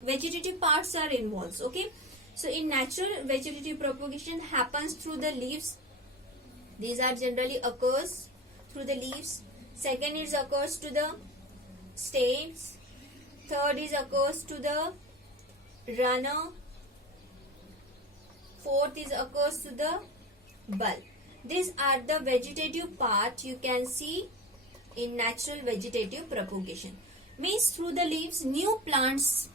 vegetative parts are involved. Okay, so in natural, vegetative propagation happens through the leaves. These are generally occurs through the leaves. Second is occurs to the stems. Third is occurs to the runner. Fourth is occurs to the bulb. These are the vegetative part you can see in natural vegetative propagation. Means through the leaves new plants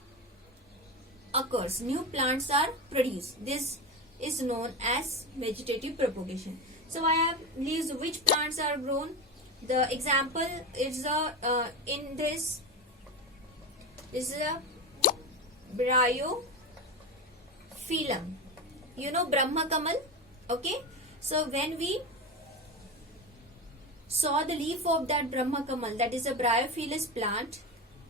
occurs, new plants are produced. This is known as vegetative propagation. So I have leaves. Which plants are grown? The example is in this. This is a bryophyllum. You know Brahma Kamal. Okay. So when we saw the leaf of that Brahma Kamal, that is a Bryophyllus plant.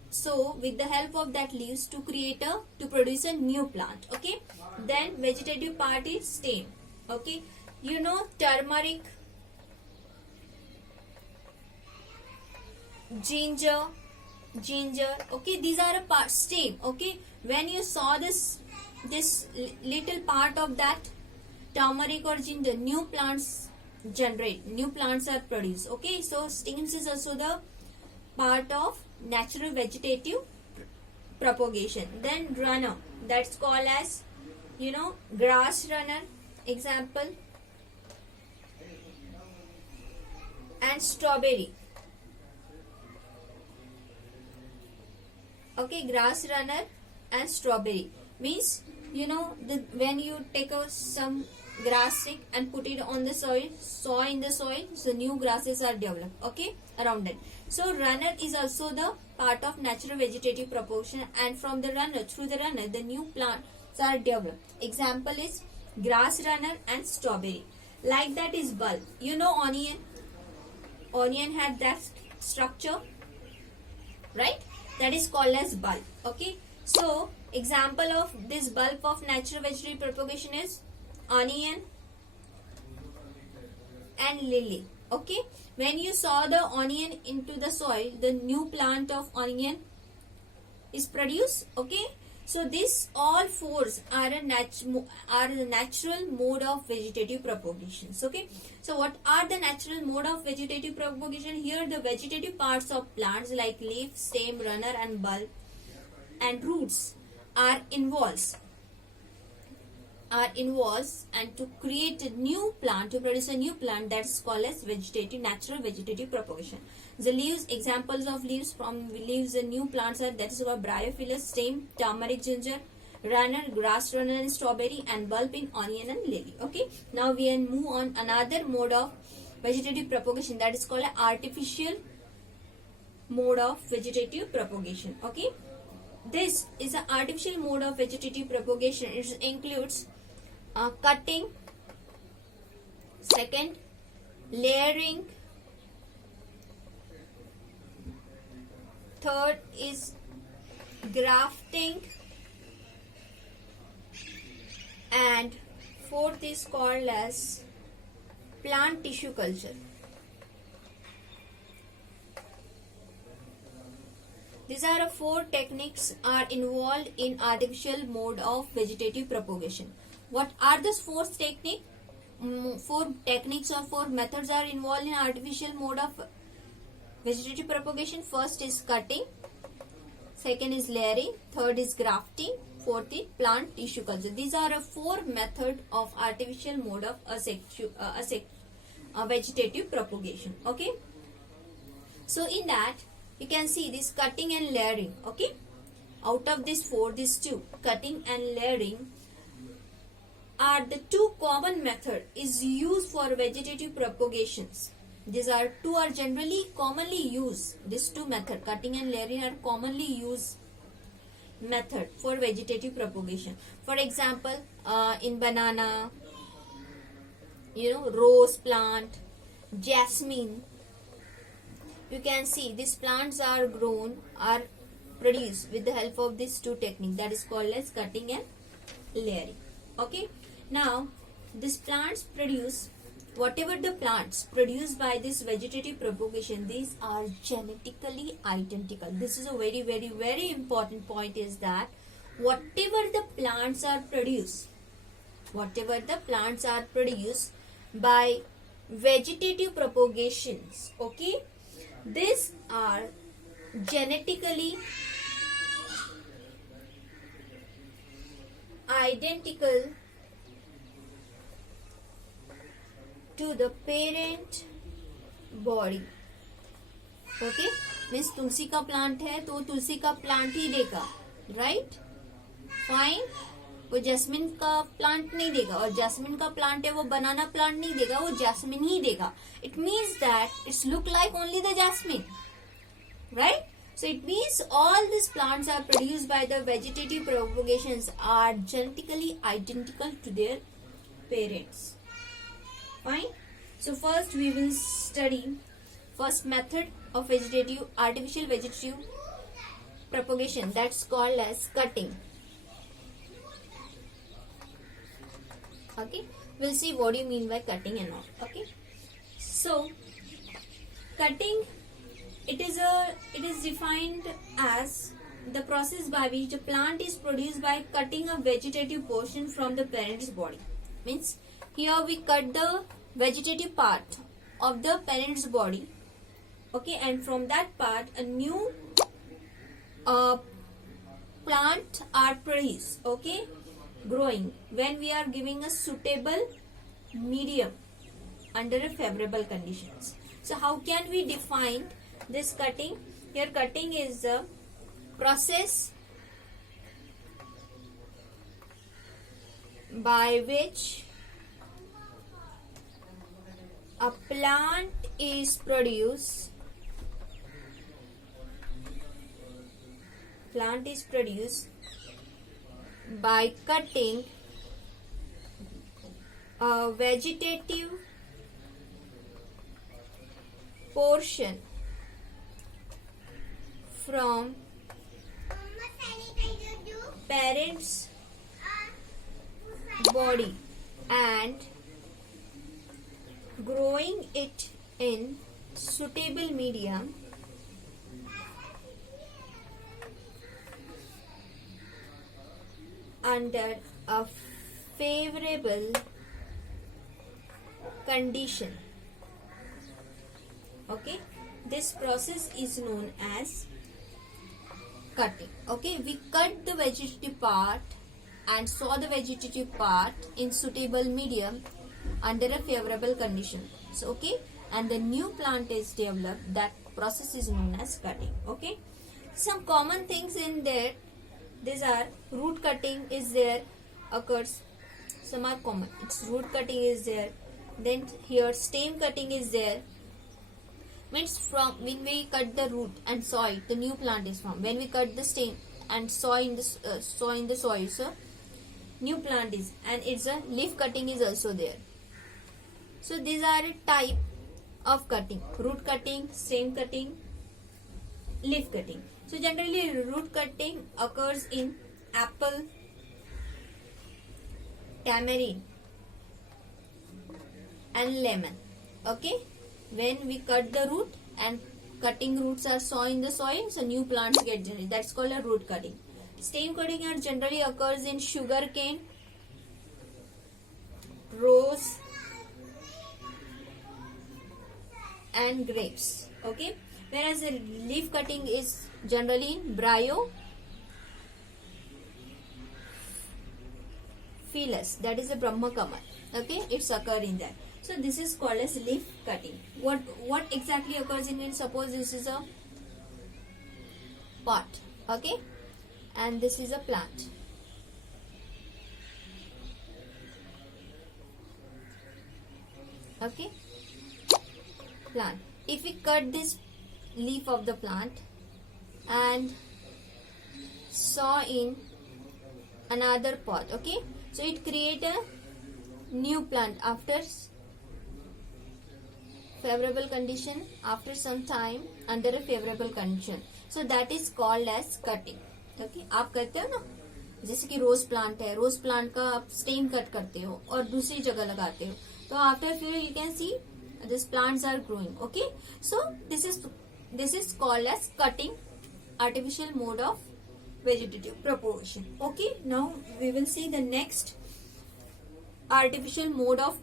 So with the help of that leaves to produce a new plant. Okay. Then vegetative part is stem. Okay. You know turmeric, ginger. Okay. These are a part stem. Okay. When you saw this little part of that turmeric or ginger, new plants generate, new plants are produced. Okay. So stems is also the part of natural vegetative propagation. Then runner, that's called as grass runner, example, and strawberry. Okay, grass runner and strawberry means when you take some grass stick and put it on the soil, sow in the soil, so new grasses are developed. Okay, around it. So runner is also the part of natural vegetative propagation, and from the runner, through the runner, the new plants are developed. Example is grass runner and strawberry. Like that is bulb. You know onion. Onion had that structure, right? That is called as bulb. Okay. So example of this bulb of natural vegetative propagation is onion and lily. Okay. When you saw the onion into the soil, the new plant of onion is produced. Okay. So this all fours are the natural mode of vegetative propagations. Okay. So what are the natural mode of vegetative propagation? Here the vegetative parts of plants like leaf, stem, runner and bulb and roots are involved and to create a new plant, to produce a new plant, that's called as natural vegetative propagation. The leaves, examples of leaves, from leaves and new plants are, that is called Bryophyllus, stem, turmeric, ginger, runner, grass runner and strawberry, and bulb in onion and lily. Okay. Now we can move on another mode of vegetative propagation, that is called artificial mode of vegetative propagation. Okay. This is an artificial mode of vegetative propagation. It includes cutting, second layering, third is grafting, and fourth is called as plant tissue culture. These are four techniques are involved in artificial mode of vegetative propagation. What are these four techniques? Four techniques or four methods are involved in artificial mode of vegetative propagation. First is cutting, second is layering, third is grafting, fourth is plant tissue culture. These are four methods of artificial mode of vegetative propagation. Okay. So in that you can see this cutting and layering. Okay. Out of these four, these two, cutting and layering, are the two common method is used for vegetative propagations. These are two are generally commonly used. These two method, cutting and layering, are commonly used method for vegetative propagation. For example, in banana, rose plant, jasmine, you can see these plants are produced with the help of these two techniques, that is called as cutting and layering. Okay. Now these plants produce, whatever the plants produced by this vegetative propagation, these are genetically identical. This is a very, very, very important point, is that whatever the plants are produced, by vegetative propagations, okay, these are genetically identical to the parent body. Okay, means तुलसी का plant है तो तुलसी का plant ही देगा, right, fine. वो jasmine का प्लांट नहीं देगा, और जैस्मिन का प्लांट है वो बनाना प्लांट नहीं देगा, वो जैस्मिन ही देगा. It means that it's look like only the jasmine, right. So it means all these plants are produced by the vegetative propagations are genetically identical to their parents. Fine. So first we will study first method of artificial vegetative propagation, that's called as cutting. Okay, we'll see what you mean by cutting and all. Okay, so cutting, it is defined as the process by which the plant is produced by cutting a vegetative portion from the parent's body. Means here we cut the vegetative part of the parent's body, okay, and from that part a new plant are produced, okay, growing when we are giving a suitable medium under a favorable conditions. So how can we define this cutting? Here cutting is the process by which a plant is produced by cutting a vegetative portion from parent's body and growing it in suitable medium under a favorable condition. Okay, this process is known as cutting. Okay, we cut the vegetative part and sow the vegetative part in suitable medium under a favorable condition. So okay, and the new plant is developed. That process is known as cutting. Okay, some common things in there, these are root cutting is there, occurs, some are common. It's root cutting is there, then here stem cutting is there. Means from when we cut the root and soil, the new plant is formed. When we cut the stem and sow in the soil, so new plant is, and it's a leaf cutting is also there. So these are a type of cutting: root cutting, stem cutting, leaf cutting. So generally root cutting occurs in apple, tamarind and lemon. Okay, when we cut the root and cutting roots are sown in the soil, so new plants get generated. That's called a root cutting. Stem cutting are generally occurs in sugar cane, rose and grapes. Okay, whereas the leaf cutting is generally in Brio Phyllis, that is a Brahma Kamal. Okay, it's occur in that. So this is called as leaf cutting. What exactly occurs in it? Suppose this is a pot, okay, and this is a plant. Okay, plant. If we cut this leaf of the plant and sow in another pot, okay, so it create a new plant after favorable condition, after some time under a favorable condition. So that is called as cutting. Okay, आप करते हो ना, जैसे कि rose plant है, rose plant का आप stem cut करते हो और दूसरी जगह लगाते हो, तो after few you can see this plants are growing. Okay, so this is called as cutting, artificial mode of vegetative propagation. Okay, now we will see the next artificial mode of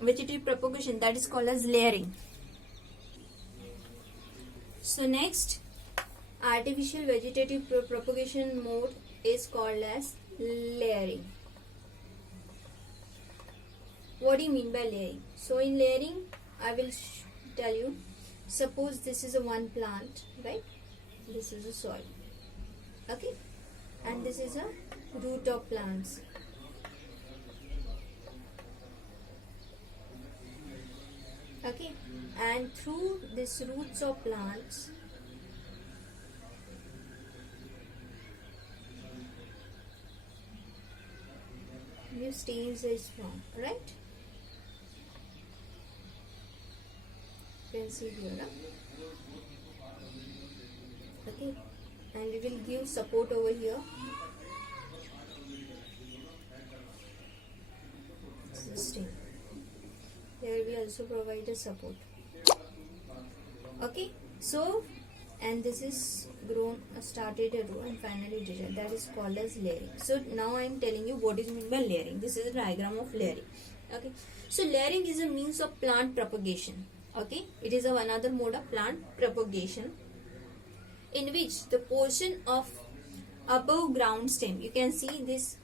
vegetative propagation, that is called as layering. So next artificial vegetative propagation mode is called as layering. What do you mean by layering? So in layering, I will tell you, suppose this is a one plant, right? This is a soil, okay, and this is a root of plants. Okay, and through this roots of plants, new stems is formed, right? You can see here, okay, and we will give support over here. This is stem. Here we also provide a support. Okay, so and this is grown, started a row and finally did it. That is called as layering. So now I am telling you what is meant by layering. This is a diagram of layering. Okay, so layering is a means of plant propagation. Okay, it is another mode of plant propagation in which the portion of above ground stem, you can see this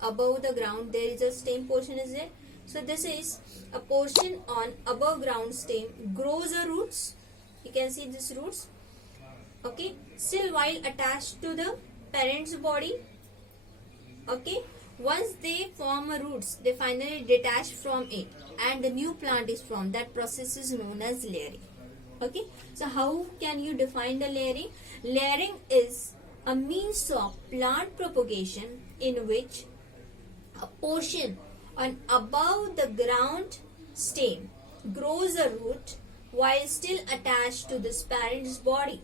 above the ground there is a stem portion is there. So this is a portion on above ground stem grows the roots. You can see these roots, okay, still while attached to the parent's body. Okay, once they form a roots, they finally detach from it and the new plant is formed. That process is known as layering. Okay, so how can you define the layering? Layering is a means of plant propagation in which a portion on above the ground stem grows a root while still attached to this parent's body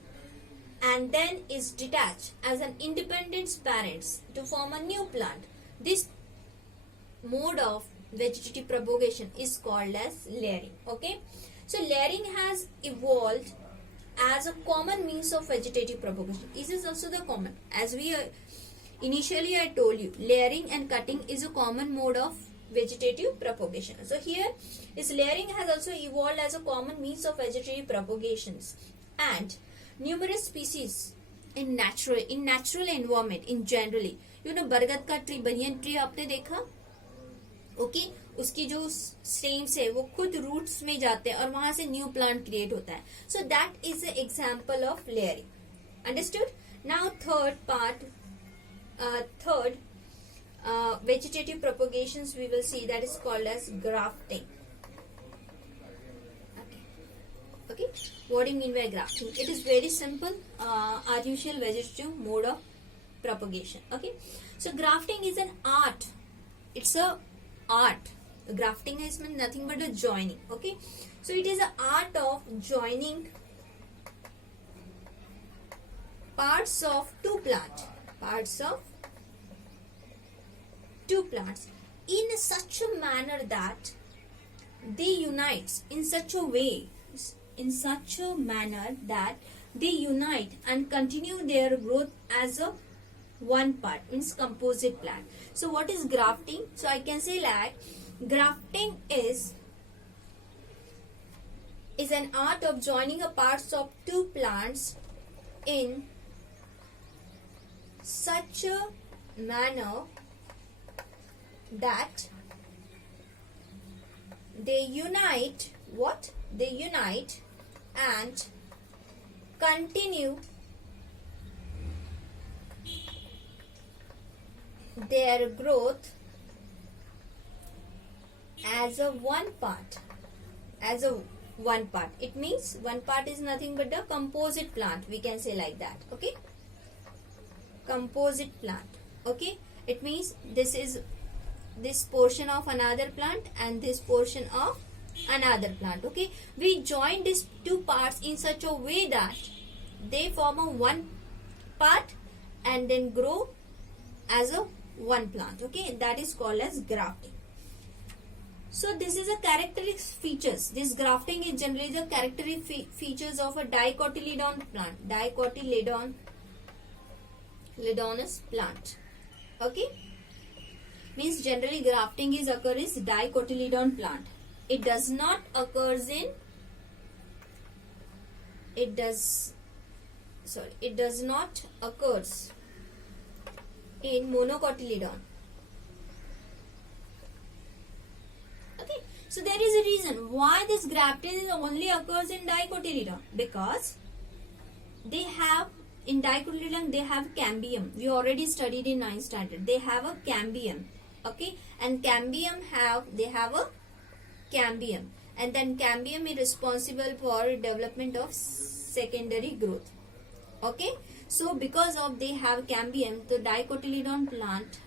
and then is detached as an independent parents to form a new plant. This mode of vegetative propagation is called as layering. Okay, so layering has evolved as a common means of vegetative propagation. This is also the common, as we initially I told you, layering and cutting is a common mode of vegetative propagation. So here is layering has also evolved as a common means of vegetative propagations, and numerous species in natural environment in generally, you know, बरगद का tree, banyan tree आपने देखा, okay, उसकी जो stems है वो खुद roots में जाते हैं और वहां से न्यू प्लांट क्रिएट होता है. So that is the example of layering. Understood? Now third part, vegetative propagations we will see, that is called as grafting. Okay, what do you mean by grafting? It is very simple, artificial vegetative mode of propagation. Okay, so grafting is an art. It's a art. Grafting is nothing but a joining. Okay, so it is an art of joining parts of two plants in such a manner that they unite in such a manner that they unite and continue their growth as a one part, means composite plant. So what is grafting? So I can say like grafting is an art of joining a parts of two plants in such a manner that they unite and continue their growth as a one part. It means one part is nothing but a composite plant, we can say like that. Okay, composite plant. Okay, it means this is this portion of another plant and this portion of another plant. Okay, we join these two parts in such a way that they form a one part and then grow as a one plant. Okay, that is called as grafting. So this is a characteristic features. This grafting is generally the characteristic features of a dicotyledon plant. Dicotyledon dicotyledonous plant. Okay, means generally grafting is occurs in dicotyledon plant. It does not occurs in it does not occurs in monocotyledon. Okay, so there is a reason why this grafting only occurs in dicotyledon, because they have in dicotyledon they have cambium. We already studied in 9th standard. They have a cambium. Okay, and they have a cambium, and then cambium is responsible for development of secondary growth. Okay, so because of they have cambium, the dicotyledon plant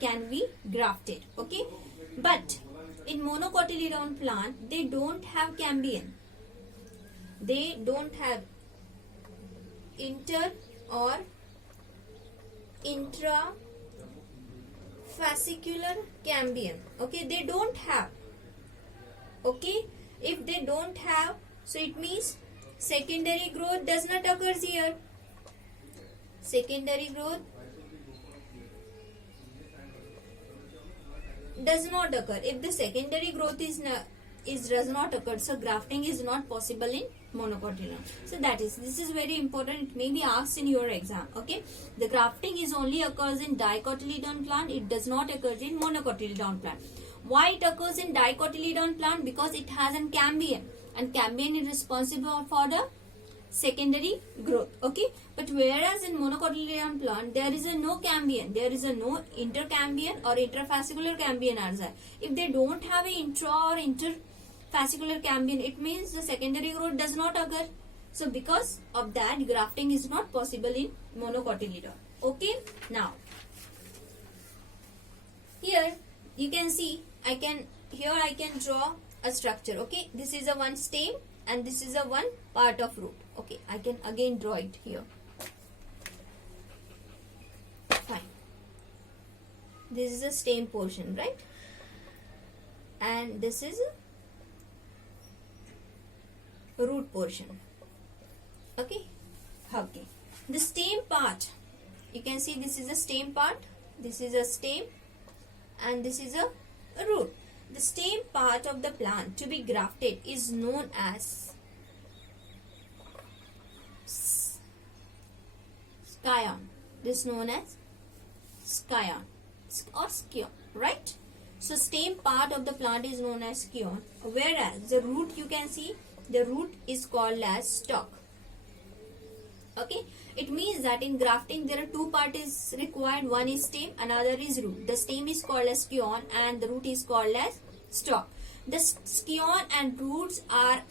can be grafted. Okay, but in monocotyledon plant they don't have cambium. They don't have inter or intrafascicular cambium. Okay, they don't have. Okay, if they don't have, so it means secondary growth does not occur here. Secondary growth does not occur. If the secondary growth does not occur, so grafting is not possible in monocotyledon. So this is very important. It may be asked in your exam. Okay, the grafting is only occurs in dicotyledon plant. It does not occur in monocotyledon plant. Why it occurs in dicotyledon plant? Because it has an cambium, and cambium is responsible for the secondary growth. Okay, but whereas in monocotyledon plant there is a no cambium, there is a no intercambium or intrafascicular cambium as well. If they don't have an intra or interfascicular cambium, it means the secondary growth does not occur. So because of that, grafting is not possible in monocotyledon. Okay, now here you can see I can draw a structure. Okay, this is a one stem and this is a one part of root. Okay, I can again draw it here. Fine. This is a stem portion, right? And this is a root portion. Okay. Okay. The stem part, you can see this is a stem part. This is a stem, and this is a root. The stem part of the plant to be grafted is known as scion. This is known as scion or scion, right? So stem part of the plant is known as scion, whereas the root, you can see the root is called as stalk. Okay, it means that in grafting there are two parts required. One is stem, another is root. The stem is called as scion and the root is called as stalk. The scion and roots are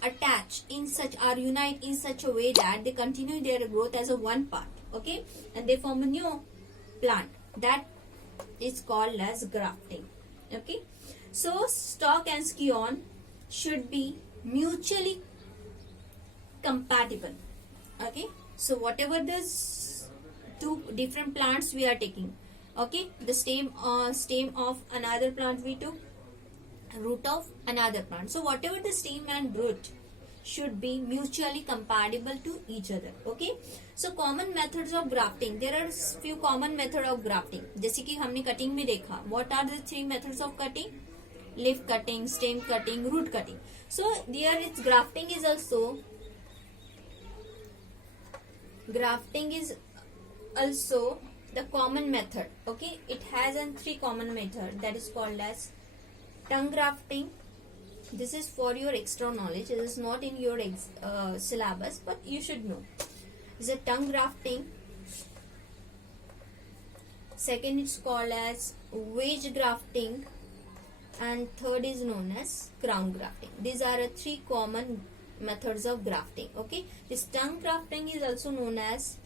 unite in such a way that they continue their growth as a one part. Okay, and they form a new plant. That is called as grafting. Okay, so stalk and scion should be mutually compatible. Okay, so whatever the two different plants we are taking, okay, the stem of another plant we took, root of another plant. So whatever the stem and root should be mutually compatible to each other. Okay, so common methods of grafting. There are few common method of grafting. जैसे कि हमने cutting में देखा. What are the three methods of cutting? Leaf cutting, stem cutting, root cutting. So there its grafting is also the common method. Okay, it has three common method that is called as tongue grafting. This is for your extra knowledge. It is not in your syllabus, but you should know. It's a tongue grafting. Second, it's called as wedge grafting, and third is known as crown grafting. These are three common methods of grafting. Okay, this tongue grafting is also known as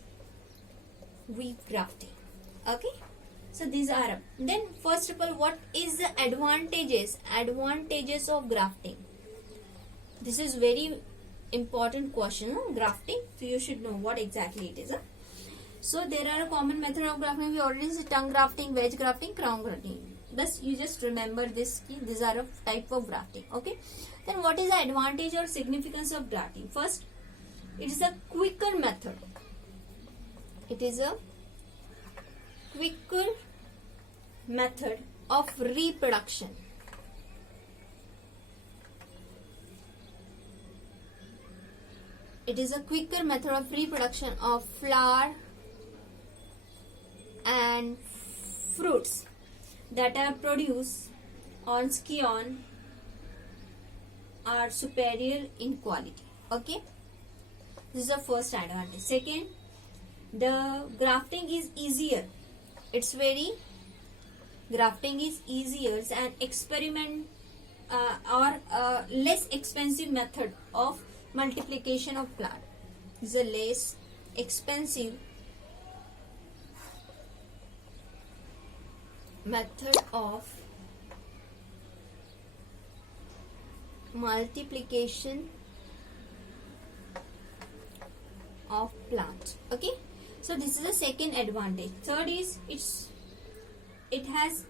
weave grafting. Okay, so these are. Then first of all, what is the advantages of grafting? This is very important question. Grafting, so you should know what exactly it is. So there are a common method of grafting. We already said tongue grafting, wedge grafting, crown grafting. Thus you just remember this. These are a type of grafting. Okay. Then what is the advantage or significance of grafting? First, It is a quicker method. It is a quicker method of reproduction. It is a quicker method of reproduction of flower and fruits that are produced on scion are superior in quality. Okay, this is the first advantage. Second, the grafting is easier. Grafting is easier and experiment or less expensive method of multiplication of plant. Is a less expensive method of multiplication of plants. Okay, so this is the second advantage. Third is it has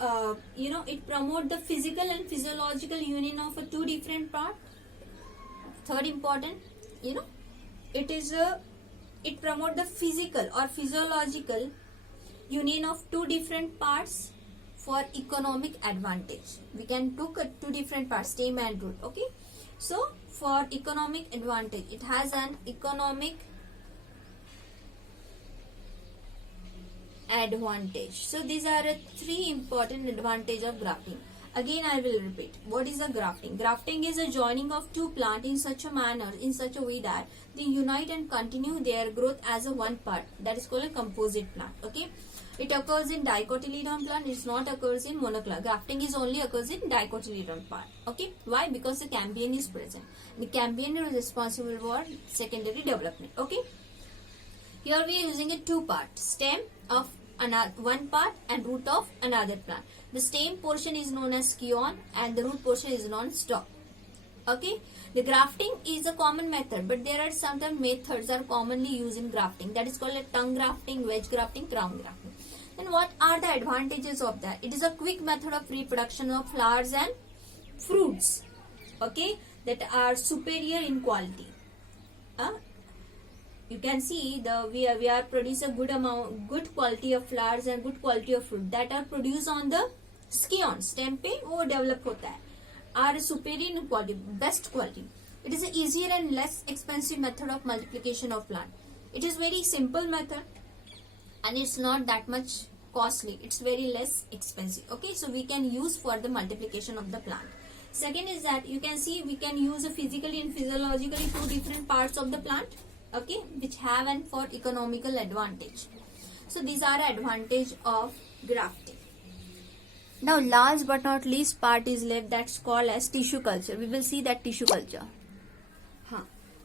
it promote the physical and physiological union of two different parts. Third important, it promote the physical or physiological union of two different parts for economic advantage. We can took two different parts, stem and root. Okay, so for economic advantage, it has an economic advantage. So these are three important advantage of grafting. Again, I will repeat. What is a grafting? Grafting is a joining of two plants in such a manner, in such a way that they unite and continue their growth as a one part. That is called a composite plant. Okay, it occurs in dicotyledon plant. It not occurs in monoclinic. Grafting is only occurs in dicotyledon plant. Okay, why? Because the cambium is present. The cambium is responsible for secondary development. Okay, here we are using a two part, stem of another one part and root of another plant. The stem portion is known as scion and the root portion is known as stalk. Okay, the grafting is a common method, but there are certain methods are commonly used in grafting. That is called a tongue grafting, wedge grafting, crown grafting. Then what are the advantages of that? It is a quick method of reproduction of flowers and fruits. Okay, that are superior in quality. You can see we are produce a good quality of flowers and good quality of fruit that are produced on the scion, stem पे वो develop होता है, are superior in quality, best quality. It is an easier and less expensive method of multiplication of plant. It is very simple method and it's not that much costly. It's very less expensive. Okay, so we can use for the multiplication of the plant. Second is that you can see we can use physically and physiologically two different parts of the plant. Okay, which have and for economical advantage. So these are advantage of grafting. Now last but not least part is left, that's called as tissue culture. We will see that tissue culture.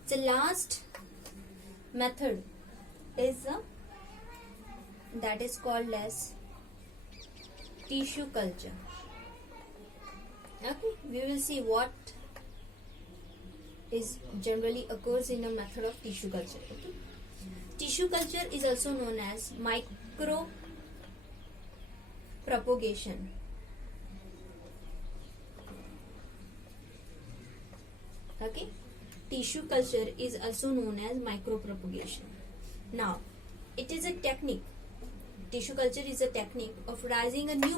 The last method is that is called as tissue culture. Okay, we will see what is generally occurs in a method of tissue culture. Okay, tissue culture is also known as micro propagation. Okay, tissue culture is also known as micro propagation. Now, it is a technique. Tissue culture is a technique of raising a new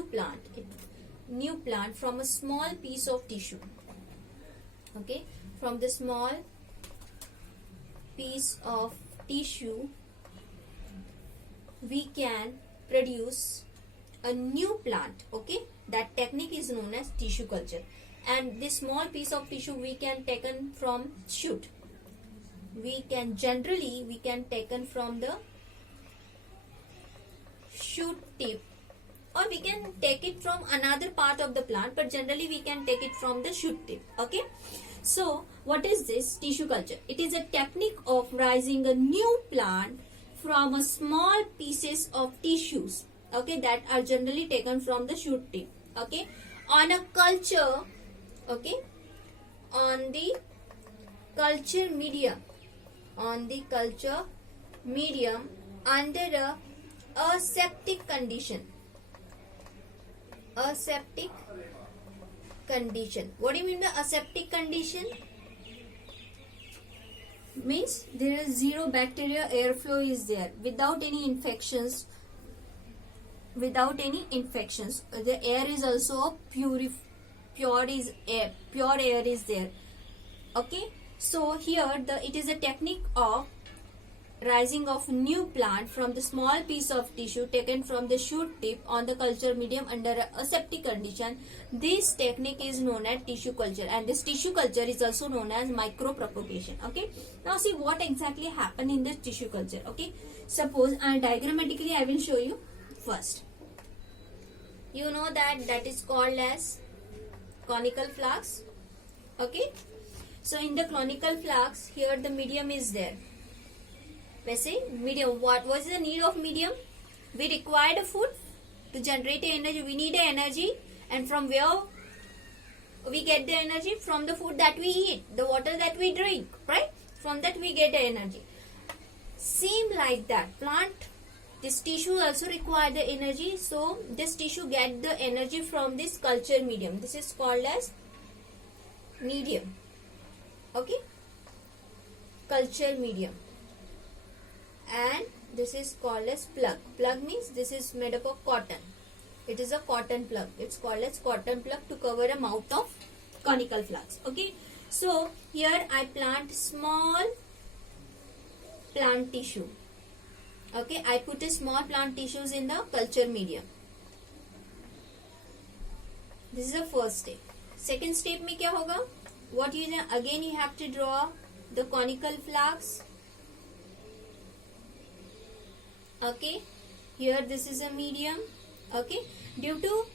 plant from a small piece of tissue. Okay, from the small piece of tissue we can produce a new plant. Okay, that technique is known as tissue culture, and this small piece of tissue we can taken from shoot. We can taken from the shoot tip, or we can take it from another part of the plant, but generally we can take it from the shoot tip. Okay, so what is this tissue culture? It is a technique of raising a new plant from a small pieces of tissues, okay, that are generally taken from the shoot tip, okay, on a culture, okay, on the culture medium under a aseptic condition. Aseptic condition. What do you mean by aseptic condition? means there is zero bacteria airflow is there without any infections. The air is also pure air is there. Okay, so here it is a technique of rising of new plant from the small piece of tissue taken from the shoot tip on the culture medium under a aseptic condition. This technique is known as tissue culture, and this tissue culture is also known as micropropagation. Okay, now see what exactly happened in this tissue culture. Okay, suppose diagrammatically I will show you. First, you know that is called as conical flask. Okay, so in the conical flask, here the medium is there. वैसे medium, what was the need of medium? We required a food to generate energy. We need energy, and from where we get the energy? From the food that we eat, the water that we drink, right? From that we get the energy. Same like that, plant, this tissue also require the energy. So this tissue get the energy from this culture medium. This is called as medium. Okay, culture medium. And this is called as plug. Plug means this is made up of cotton. It is a cotton plug. It's called as cotton plug to cover a mouth of conical flask. Okay, so here I plant small plant tissue. Okay, I put a small plant tissues in the culture medium. This is the first step. Second step में क्या होगा? What you again you have to draw the conical flask. Okay, here this is a medium. Okay, due to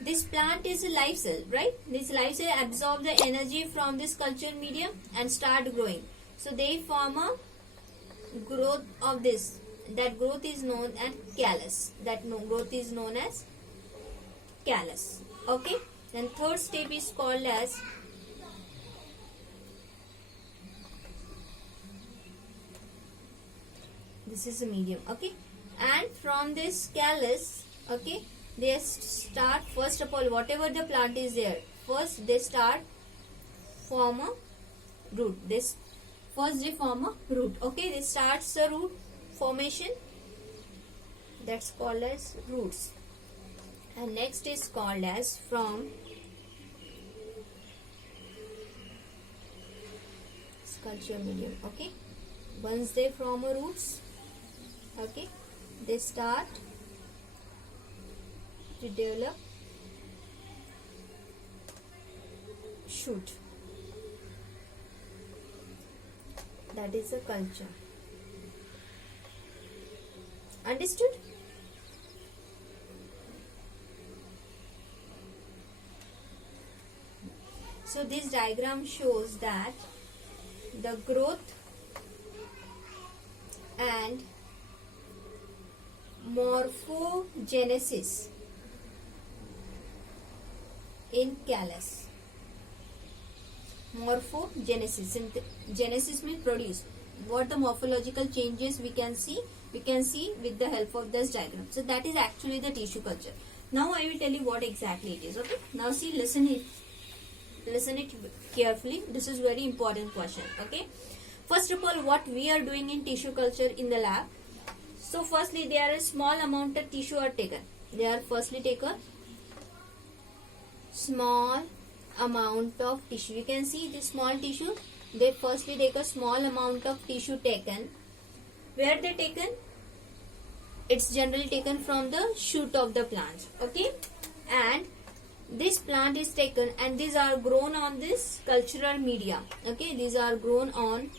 this plant is a live cell, right? This live cell absorb the energy from this culture medium and start growing. So they form a growth of this. That growth is known as callus. Growth is known as callus. Okay, then third step is called as this is a medium. Okay, and from this callus, okay, they start, first of all, whatever the plant is there, first they start form a root. First they form a root. Okay, they starts a root formation, that's called as roots. And next is called as from culture medium. Okay, once they form a roots, okay, they start to develop shoot. That is a culture. Understood? So this diagram shows that the growth and morphogenesis in callus. Morphogenesis, genesis means produce. What the morphological changes we can see with the help of this diagram. So that is actually the tissue culture. Now I will tell you what exactly it is. Okay, now see, listen it carefully. This is very important question. Okay, first of all, what we are doing in tissue culture in the lab. So firstly, there are a small amount of tissue are taken. They are firstly take a small amount of tissue. You can see this small tissue. They firstly take a small amount of tissue taken. Where they taken? It's generally taken from the shoot of the plant. Okay, and this plant is taken and these are grown on this cultural media. Okay, these are grown on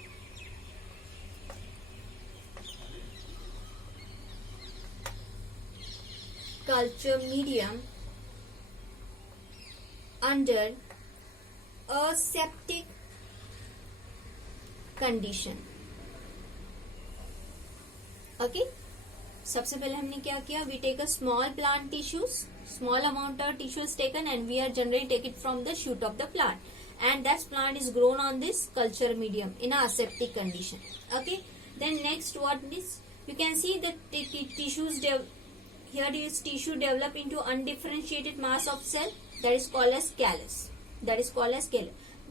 culture medium under aseptic condition. Okay, सबसे पहले हमने क्या किया? We take a small plant tissues, small amount of tissues taken, and we are generally take it from the shoot of the plant, and that plant is grown on this culture medium in a aseptic condition. Okay, then next what is, you can see that tissues here is tissue develop into undifferentiated mass of cell, that is called as callus.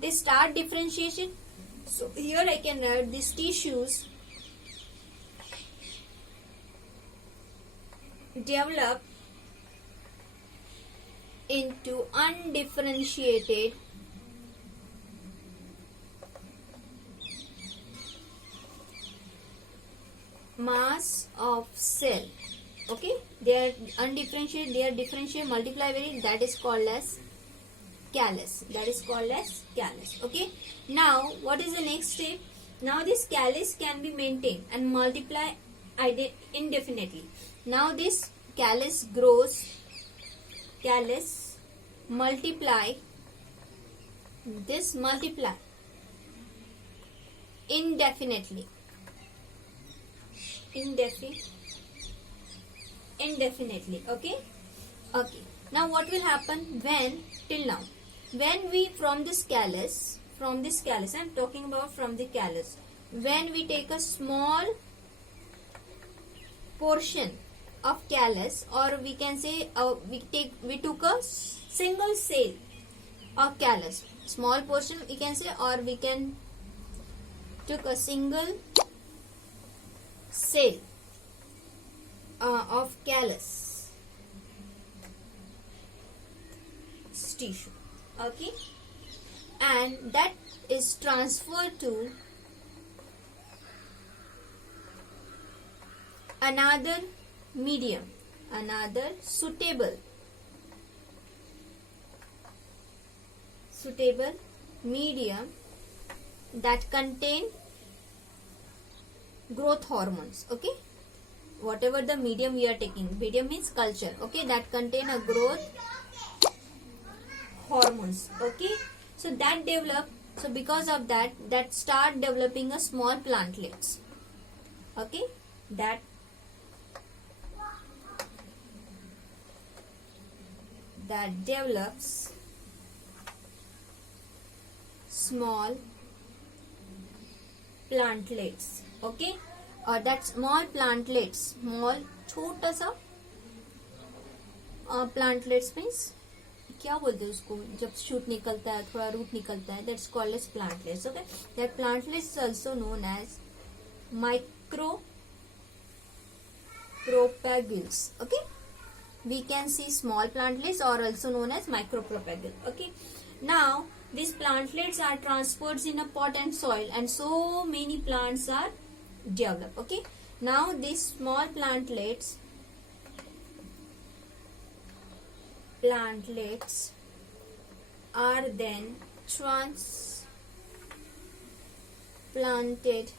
They start differentiation So here I can write these tissues develop into undifferentiated mass of cell. Okay, they are undifferentiated, they are differentiated, multiply very, that is called as callus. That is called as callus. Okay, now what is the next step? Now this callus can be maintained and multiply indefinitely. Now this callus grows, callus multiply, this multiply indefinitely, indefinitely. Okay, now what will happen when, till now, when we from this callus, I'm talking about from the callus, when we take a small portion of callus, or we can say we took a single cell of callus, small portion we can say, or we can took a single cell of callus tissue. Okay, and that is transferred to another medium, another suitable medium that contain growth hormones. Okay, whatever the medium we are taking, medium means culture. Okay, that contain a growth hormones. Okay, so that develop, so because of that start developing a small plantlets. Okay, that develops small plantlets. Okay, और that small plantlets, small छोटा सा plantlets means क्या बोलते हैं उसको, जब shoot निकलता है, थोड़ा रूट निकलता है, that's called as plantlets. Okay, that plantlets is also known as micropropagules. Okay, we can see small plantlets are also known as micropropagule. Okay, now these plantlets are transported in a pot and soil, and so many plants are developed. Okay, now these small plantlets are then transplanted